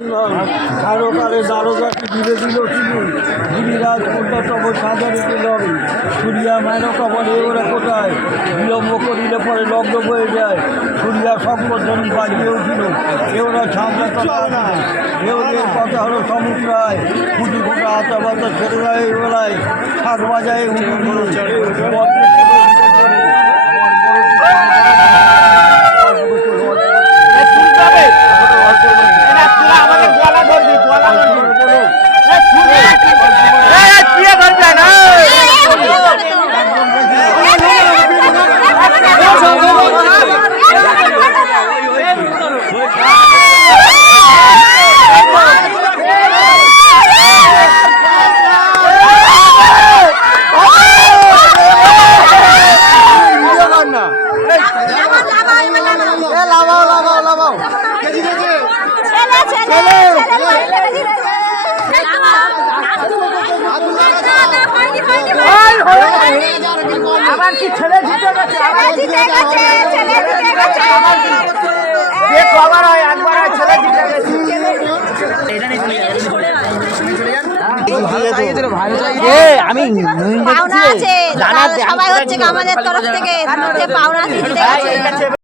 কালে দারোগাকে ঘিরে দিল চিনি গিরিরাজ পূর্ণতম সাজারিতে লড়ে সূর্যা মেনকা বলে ওরা কোথায় বিলম্ব করিলে পরে লগ্ন বয়ে যায় সূর্যা সংবর্ধন বাজিয়ে উঠিল এওরা ছামড়া কথা এওদের কথা হলো সমুদ্রায় ফুটি ফোটা আতা বাতা ছেড়ে দেয় বেলায় শাক বাজায় উঠে আবার কি ছেলে জিতে গেছে কবার হয় একবার হয় ছেলে জিতে গেছে আমি পাওনা আছে সবাই হচ্ছে আমাদের তরফ থেকে পাওনা দিতে